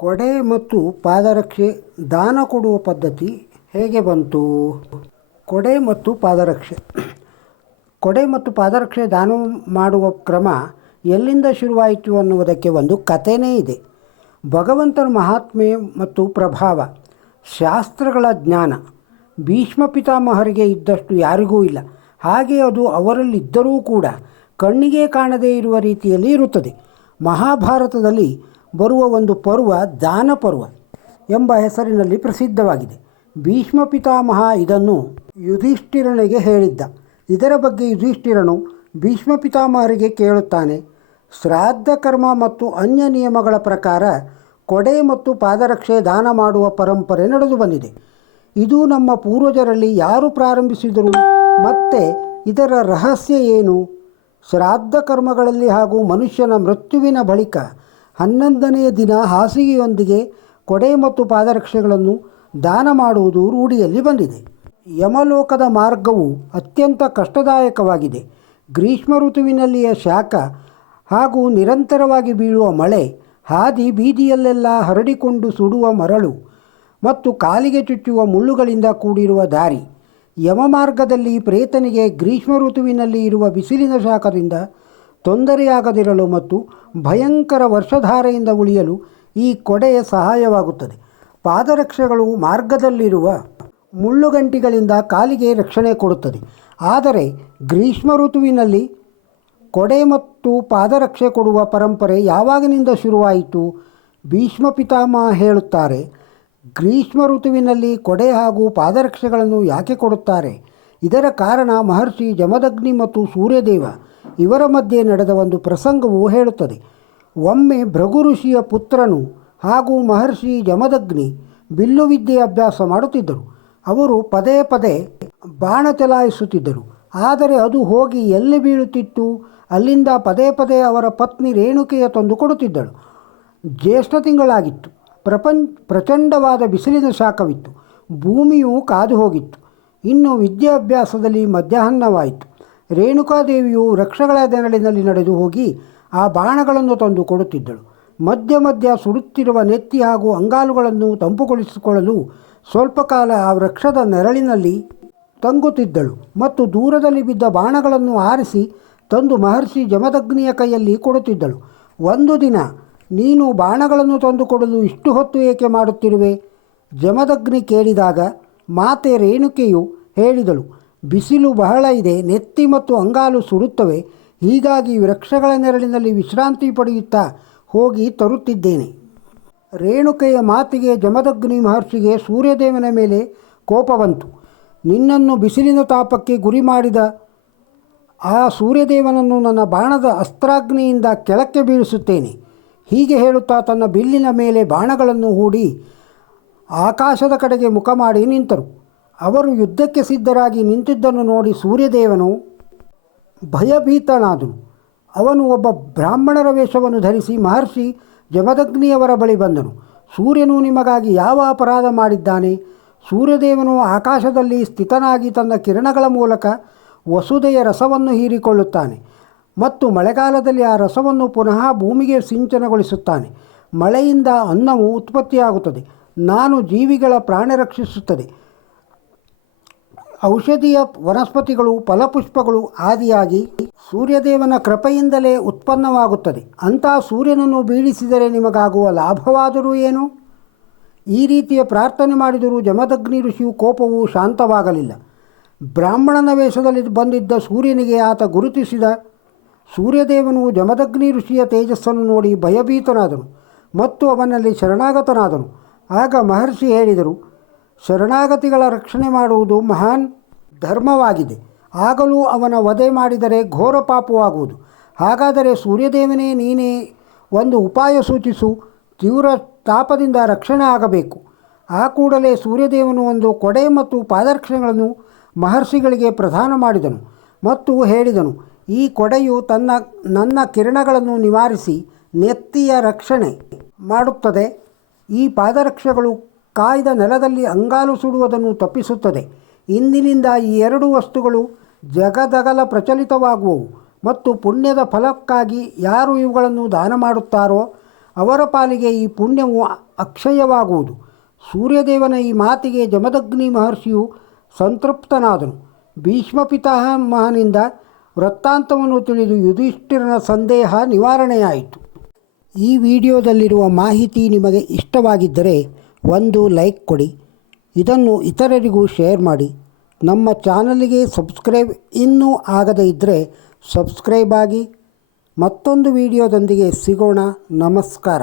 ಕೊಡೆ ಮತ್ತು ಪಾದರಕ್ಷೆ ದಾನ ಕೊಡುವ ಪದ್ಧತಿ ಹೇಗೆ ಬಂತು? ಕೊಡೆ ಮತ್ತು ಪಾದರಕ್ಷೆ. ಕೊಡೆ ಮತ್ತು ಪಾದರಕ್ಷೆ ದಾನ ಮಾಡುವ ಕ್ರಮ ಎಲ್ಲಿಂದ ಶುರುವಾಯಿತು ಅನ್ನುವುದಕ್ಕೆ ಒಂದು ಕಥೆನೇ ಇದೆ. ಭಗವಂತನ ಮಹಾತ್ಮೆ ಮತ್ತು ಪ್ರಭಾವ, ಶಾಸ್ತ್ರಗಳ ಜ್ಞಾನ, ಭೀಷ್ಮ ಪಿತಾಮಹರಿಗೆ ಇದ್ದಷ್ಟು ಯಾರಿಗೂ ಇಲ್ಲ. ಹಾಗೆ ಅದು ಅವರಲ್ಲಿದ್ದರೂ ಕೂಡ ಕಣ್ಣಿಗೆ ಕಾಣದೇ ಇರುವ ರೀತಿಯಲ್ಲಿ ಇರುತ್ತದೆ. ಮಹಾಭಾರತದಲ್ಲಿ ಬರುವ ಒಂದು ಪರ್ವ ದಾನ ಪರ್ವ ಎಂಬ ಹೆಸರಿನಲ್ಲಿ ಪ್ರಸಿದ್ಧವಾಗಿದೆ. ಭೀಷ್ಮ ಪಿತಾಮಹ ಇದನ್ನು ಯುಧಿಷ್ಠಿರನಿಗೆ ಹೇಳಿದ್ದ. ಇದರ ಬಗ್ಗೆ ಯುಧಿಷ್ಠಿರನು ಭೀಷ್ಮ ಪಿತಾಮಹರಿಗೆ ಕೇಳುತ್ತಾನೆ, ಶ್ರಾದ್ದ ಕರ್ಮ ಮತ್ತು ಅನ್ಯ ನಿಯಮಗಳ ಪ್ರಕಾರ ಕೊಡೆ ಮತ್ತು ಪಾದರಕ್ಷೆ ದಾನ ಮಾಡುವ ಪರಂಪರೆ ನಡೆದು ಬಂದಿದೆ. ಇದು ನಮ್ಮ ಪೂರ್ವಜರಲ್ಲಿ ಯಾರು ಪ್ರಾರಂಭಿಸಿದರು ಮತ್ತೆ ಇದರ ರಹಸ್ಯ ಏನು? ಶ್ರಾದ್ದ ಕರ್ಮಗಳಲ್ಲಿ ಹಾಗೂ ಮನುಷ್ಯನ ಮೃತ್ಯುವಿನ ಬಳಿಕ ಹನ್ನೊಂದನೆಯ ದಿನ ಹಾಸಿಗೆಯೊಂದಿಗೆ ಕೊಡೆ ಮತ್ತು ಪಾದರಕ್ಷೆಗಳನ್ನು ದಾನ ಮಾಡುವುದು ರೂಢಿಯಲ್ಲಿ ಬಂದಿದೆ. ಯಮಲೋಕದ ಮಾರ್ಗವು ಅತ್ಯಂತ ಕಷ್ಟದಾಯಕವಾಗಿದೆ. ಗ್ರೀಷ್ಮ ಋತುವಿನಲ್ಲಿಯ ಶಾಖ ಹಾಗೂ ನಿರಂತರವಾಗಿ ಬೀಳುವ ಮಳೆ, ಹಾದಿ ಬೀದಿಯಲ್ಲೆಲ್ಲ ಹರಡಿಕೊಂಡು ಸುಡುವ ಮರಳು ಮತ್ತು ಕಾಲಿಗೆ ಚುಚ್ಚುವ ಮುಳ್ಳುಗಳಿಂದ ಕೂಡಿರುವ ದಾರಿ. ಯಮಮಾರ್ಗದಲ್ಲಿ ಪ್ರೇತನಿಗೆ ಗ್ರೀಷ್ಮ ಋತುವಿನಲ್ಲಿ ಇರುವ ಬಿಸಿಲಿನ ಶಾಖದಿಂದ ತೊಂದರೆಯಾಗದಿರಲು ಮತ್ತು ಭಯಂಕರ ವರ್ಷಧಾರೆಯಿಂದ ಉಳಿಯಲು ಈ ಕೊಡೆಯ ಸಹಾಯವಾಗುತ್ತದೆ. ಪಾದರಕ್ಷೆಗಳು ಮಾರ್ಗದಲ್ಲಿರುವ ಮುಳ್ಳುಗಂಟಿಗಳಿಂದ ಕಾಲಿಗೆ ರಕ್ಷಣೆ ಕೊಡುತ್ತದೆ. ಆದರೆ ಗ್ರೀಷ್ಮ ಋತುವಿನಲ್ಲಿ ಕೊಡೆ ಮತ್ತು ಪಾದರಕ್ಷೆ ಕೊಡುವ ಪರಂಪರೆ ಯಾವಾಗಿನಿಂದ ಶುರುವಾಯಿತು? ಭೀಷ್ಮ ಪಿತಾಮಹ ಹೇಳುತ್ತಾರೆ, ಗ್ರೀಷ್ಮ ಋತುವಿನಲ್ಲಿ ಕೊಡೆ ಹಾಗೂ ಪಾದರಕ್ಷೆಗಳನ್ನು ಯಾಕೆ ಕೊಡುತ್ತಾರೆ? ಇದರ ಕಾರಣ ಮಹರ್ಷಿ ಜಮದಗ್ನಿ ಮತ್ತು ಸೂರ್ಯದೇವ ಇವರ ಮಧ್ಯೆ ನಡೆದ ಒಂದು ಪ್ರಸಂಗವು ಹೇಳುತ್ತದೆ. ಒಮ್ಮೆ ಭೃಗು ಋಷಿಯ ಪುತ್ರನು ಹಾಗೂ ಮಹರ್ಷಿ ಜಮದಗ್ನಿ ಬಿಲ್ಲು ವಿದ್ಯೆ ಅಭ್ಯಾಸ ಮಾಡುತ್ತಿದ್ದರು. ಅವರು ಪದೇ ಪದೇ ಬಾಣ ಚಲಾಯಿಸುತ್ತಿದ್ದರು. ಆದರೆ ಅದು ಹೋಗಿ ಎಲ್ಲಿ ಬೀಳುತ್ತಿತ್ತು? ಅಲ್ಲಿಂದ ಪದೇ ಪದೇ ಅವರ ಪತ್ನಿ ರೇಣುಕೆಯ ತಂದು ಕೊಡುತ್ತಿದ್ದಳು. ಜ್ಯೇಷ್ಠ ತಿಂಗಳಾಗಿತ್ತು. ಪ್ರಪಂಚ, ಪ್ರಚಂಡವಾದ ಬಿಸಿಲಿನ ಶಾಖವಿತ್ತು. ಭೂಮಿಯು ಕಾದು ಹೋಗಿತ್ತು. ಇನ್ನು ವಿದ್ಯಾಭ್ಯಾಸದಲ್ಲಿ ಮಧ್ಯಾಹ್ನವಾಯಿತು. ರೇಣುಕಾದೇವಿಯು ವೃಕ್ಷಗಳ ನೆರಳಿನಲ್ಲಿ ನಡೆದು ಹೋಗಿ ಆ ಬಾಣಗಳನ್ನು ತಂದು ಕೊಡುತ್ತಿದ್ದಳು. ಮಧ್ಯ ಮಧ್ಯ ಸುಡುತ್ತಿರುವ ನೆತ್ತಿ ಹಾಗೂ ಅಂಗಾಲುಗಳನ್ನು ತಂಪುಗೊಳಿಸಿಕೊಳ್ಳಲು ಸ್ವಲ್ಪ ಕಾಲ ಆ ವೃಕ್ಷದ ನೆರಳಿನಲ್ಲಿ ತಂಗುತ್ತಿದ್ದಳು ಮತ್ತು ದೂರದಲ್ಲಿ ಬಿದ್ದ ಬಾಣಗಳನ್ನು ಆರಿಸಿ ತಂದು ಮಹರ್ಷಿ ಜಮದಗ್ನಿಯ ಕೈಯಲ್ಲಿ ಕೊಡುತ್ತಿದ್ದಳು. ಒಂದು ದಿನ, ನೀನು ಬಾಣಗಳನ್ನು ತಂದುಕೊಡಲು ಇಷ್ಟು ಹೊತ್ತು ಏಕೆ ಮಾಡುತ್ತಿರುವೆ? ಜಮದಗ್ನಿ ಕೇಳಿದಾಗ ಮಾತೆ ರೇಣುಕೆಯು ಹೇಳಿದಳು ಬಿಸಿಲು ಬಹಳ ಇದೆ, ನೆತ್ತಿ ಮತ್ತು ಅಂಗಾಲು ಸುಡುತ್ತವೆ. ಹೀಗಾಗಿ ವೃಕ್ಷಗಳ ನೆರಳಿನಲ್ಲಿ ವಿಶ್ರಾಂತಿ ಪಡೆಯುತ್ತಾ ಹೋಗಿ ತರುತ್ತಿದ್ದೇನೆ. ರೇಣುಕೆಯ ಮಾತಿಗೆ ಜಮದಗ್ನಿ ಮಹರ್ಷಿಗೆ ಸೂರ್ಯದೇವನ ಮೇಲೆ ಕೋಪ ಬಂತು. ನಿನ್ನನ್ನು ಬಿಸಿಲಿನ ತಾಪಕ್ಕೆ ಗುರಿ ಮಾಡಿದ ಆ ಸೂರ್ಯದೇವನನ್ನು ನನ್ನ ಬಾಣದ ಅಸ್ತ್ರಾಗ್ನಿಯಿಂದ ಕೆಳಕ್ಕೆ ಬೀಳಿಸುತ್ತೇನೆ. ಹೀಗೆ ಹೇಳುತ್ತಾ ತನ್ನ ಬಿಲ್ಲಿನ ಮೇಲೆ ಬಾಣಗಳನ್ನು ಹೂಡಿ ಆಕಾಶದ ಕಡೆಗೆ ಮುಖ ಮಾಡಿ ನಿಂತರು. ಅವರು ಯುದ್ಧಕ್ಕೆ ಸಿದ್ಧರಾಗಿ ನಿಂತಿದ್ದನ್ನು ನೋಡಿ ಸೂರ್ಯದೇವನು ಭಯಭೀತನಾದನು. ಅವನು ಒಬ್ಬ ಬ್ರಾಹ್ಮಣರ ವೇಷವನ್ನು ಧರಿಸಿ ಮಹರ್ಷಿ ಜಮದಗ್ನಿಯವರ ಬಳಿ ಬಂದನು. ಸೂರ್ಯನು ನಿಮಗಾಗಿ ಯಾವ ಅಪರಾಧ ಮಾಡಿದ್ದಾನೆ? ಸೂರ್ಯದೇವನು ಆಕಾಶದಲ್ಲಿ ಸ್ಥಿತನಾಗಿ ತನ್ನ ಕಿರಣಗಳ ಮೂಲಕ ವಸುದೆಯ ರಸವನ್ನು ಹೀರಿಕೊಳ್ಳುತ್ತಾನೆ ಮತ್ತು ಮಳೆಗಾಲದಲ್ಲಿ ಆ ರಸವನ್ನು ಪುನಃ ಭೂಮಿಗೆ ಸಿಂಚನಗೊಳಿಸುತ್ತಾನೆ. ಮಳೆಯಿಂದ ಅನ್ನವು ಉತ್ಪತ್ತಿಯಾಗುತ್ತದೆ. ನಾನು ಜೀವಿಗಳ ಪ್ರಾಣ ರಕ್ಷಿಸುತ್ತದೆ. ಔಷಧೀಯ ವನಸ್ಪತಿಗಳು, ಫಲಪುಷ್ಪಗಳು ಆದಿಯಾಗಿ ಸೂರ್ಯದೇವನ ಕೃಪೆಯಿಂದಲೇ ಉತ್ಪನ್ನವಾಗುತ್ತದೆ. ಅಂಥ ಸೂರ್ಯನನ್ನು ಬೀಳಿಸಿದರೆ ನಿಮಗಾಗುವ ಲಾಭವಾದರೂ ಏನು? ಈ ರೀತಿಯ ಪ್ರಾರ್ಥನೆ ಮಾಡಿದರೂ ಜಮದಗ್ನಿ ಋಷಿಯು ಕೋಪವು ಶಾಂತವಾಗಲಿಲ್ಲ. ಬ್ರಾಹ್ಮಣನ ವೇಷದಲ್ಲಿ ಬಂದಿದ್ದ ಸೂರ್ಯನಿಗೆ ಆತ ಗುರುತಿಸಿದ ಸೂರ್ಯದೇವನು ಜಮದಗ್ನಿ ಋಷಿಯ ತೇಜಸ್ಸನ್ನು ನೋಡಿ ಭಯಭೀತನಾದನು ಮತ್ತು ಅವನಲ್ಲಿ ಶರಣಾಗತನಾದನು. ಆಗ ಮಹರ್ಷಿ ಹೇಳಿದರು ಶರಣಾಗತಿಗಳ ರಕ್ಷಣೆ ಮಾಡುವುದು ಮಹಾನ್ ಧರ್ಮವಾಗಿದೆ. ಆಗಲೂ ಅವನ ವಧೆ ಮಾಡಿದರೆ ಘೋರ ಪಾಪವಾಗುವುದು. ಹಾಗಾದರೆ ಸೂರ್ಯದೇವನೇ, ನೀನೇ ಒಂದು ಉಪಾಯ ಸೂಚಿಸು. ತೀವ್ರ ತಾಪದಿಂದ ರಕ್ಷಣೆ ಆಗಬೇಕು. ಆ ಕೂಡಲೇ ಸೂರ್ಯದೇವನು ಒಂದು ಕೊಡೆ ಮತ್ತು ಪಾದರಕ್ಷಣೆಗಳನ್ನು ಮಹರ್ಷಿಗಳಿಗೆ ಪ್ರದಾನ ಮಾಡಿದನು ಮತ್ತು ಹೇಳಿದನು, ಈ ಕೊಡೆಯು ತನ್ನ, ನನ್ನ ಕಿರಣಗಳನ್ನು ನಿವಾರಿಸಿ ನೆತ್ತಿಯ ರಕ್ಷಣೆ ಮಾಡುತ್ತದೆ. ಈ ಪಾದರಕ್ಷೆಗಳು ಕಾಯ್ದ ನೆಲದಲ್ಲಿ ಅಂಗಾಲು ಸುಡುವುದನ್ನು ತಪ್ಪಿಸುತ್ತದೆ. ಇಂದಿನಿಂದ ಈ ಎರಡು ವಸ್ತುಗಳು ಜಗದಗಲ ಪ್ರಚಲಿತವಾಗುವವು ಮತ್ತು ಪುಣ್ಯದ ಫಲಕ್ಕಾಗಿ ಯಾರು ಇವುಗಳನ್ನು ದಾನ ಮಾಡುತ್ತಾರೋ ಅವರ ಪಾಲಿಗೆ ಈ ಪುಣ್ಯವು ಅಕ್ಷಯವಾಗುವುದು. ಸೂರ್ಯದೇವನ ಈ ಮಾತಿಗೆ ಜಮದಗ್ನಿ ಮಹರ್ಷಿಯು ಸಂತೃಪ್ತನಾದನು. ಭೀಷ್ಮ ಪಿತಾಮಹನಿಂದ ವೃತ್ತಾಂತವನ್ನು ತಿಳಿದು ಯುಧಿಷ್ಠಿರನ ಸಂದೇಹ ನಿವಾರಣೆಯಾಯಿತು. ಈ ವಿಡಿಯೋದಲ್ಲಿರುವ ಮಾಹಿತಿ ನಿಮಗೆ ಇಷ್ಟವಾಗಿದ್ದರೆ ಒಂದು ಲೈಕ್ ಕೊಡಿ. ಇದನ್ನು ಇತರರಿಗೂ ಶೇರ್ ಮಾಡಿ. ನಮ್ಮ ಚಾನಲಿಗೆ ಸಬ್ಸ್ಕ್ರೈಬ್ ಇನ್ನೂ ಆಗದೇ ಇದ್ದರೆ ಸಬ್ಸ್ಕ್ರೈಬ್ ಆಗಿ. ಮತ್ತೊಂದು ವಿಡಿಯೋದೊಂದಿಗೆ ಸಿಗೋಣ. ನಮಸ್ಕಾರ.